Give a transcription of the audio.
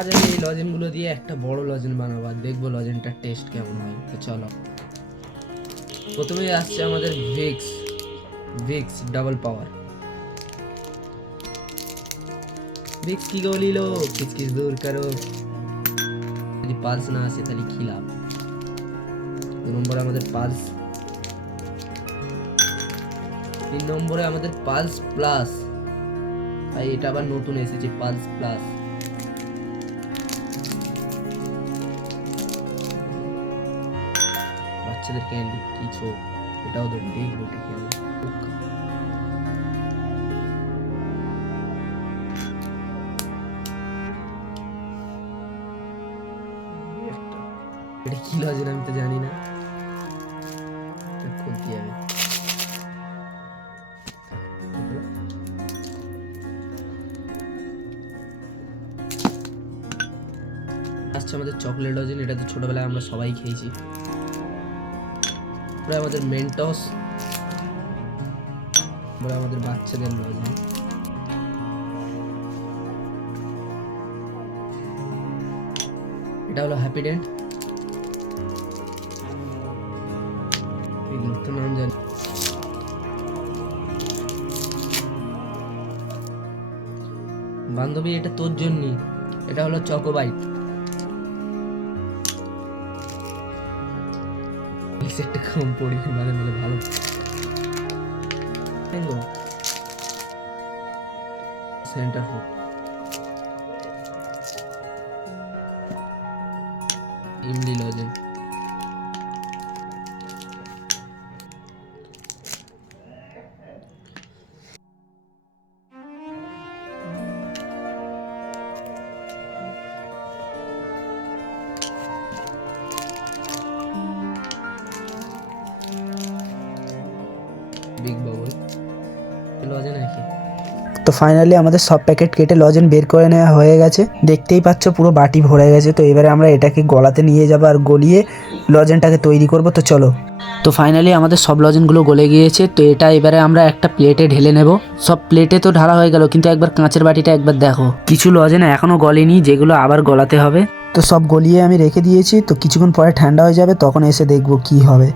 আজ আমি এই লজেনগুলো দিয়ে একটা বড় লজেন বানাবো আর দেখবো লজেনটার টেস্ট কেমন হয়। তো চলো, প্রথমেই আসছে আমাদের ভিক্স ভিক্স ডাবল পাওয়ার। ভিক্স কি গলিল, কিচকিচ দূর করো। যদি পালস না আসে তাহলে কি লাভ। 2 নম্বরে আমাদের পালস, 3 নম্বরে আমাদের পালস প্লাস। ভাই এটা আবার নতুন এসেছে পালস প্লাস। বাচ্চাদের ক্যান্ডি কিছু, এটাও তো দেখবো এটা ক্যান্ডি। এটা কি লজেন আমি তো জানি না, খুলতে হবে। আসছে আমাদের চকলেট লজেন, এটা তো ছোটবেলায় আমরা সবাই খেয়েছি। তারপরে আমাদের মেন্টস, তারপরে আমাদের বাচ্চাদের লজেন, এটা হলো হ্যাপিডেন্ট। এগুলো তো নাম জানি। বান্ধবী এটা তোর জন্যই, এটা হলো চকোবাইট। সেটটা কম পড়ি মানে বলে ভালো। সেন্টার ফুড, ইমলি লজেন, বিগ বাবল লজেন একই। তো ফাইনালি আমাদের সব প্যাকেট কেটে লজেন বের করে নেওয়া হয়ে গেছে। দেখতেই পাচ্ছ পুরো বাটি ভরে গেছে। তো এবারে আমরা এটাকে গলাতে নিয়ে যাবো আর গলিয়ে লজেনটাকে তৈরি করব। তো চলো, তো ফাইনালি আমাদের সব লজেনগুলো গলে গিয়েছে। তো এটা এবারে আমরা একটা প্লেটে ঢেলে নেব। সব প্লেটে তো ঢালা হয়ে গেল, কিন্তু একবার কাঁচের বাটিটা একবার দেখো, কিছু লজেন এখনও গলেনি, যেগুলো আবার গলাতে হবে। তো সব গলিয়ে আমি রেখে দিয়েছি। তো কিছুক্ষণ পরে ঠান্ডা হয়ে যাবে, তখন এসে দেখবো কি হবে।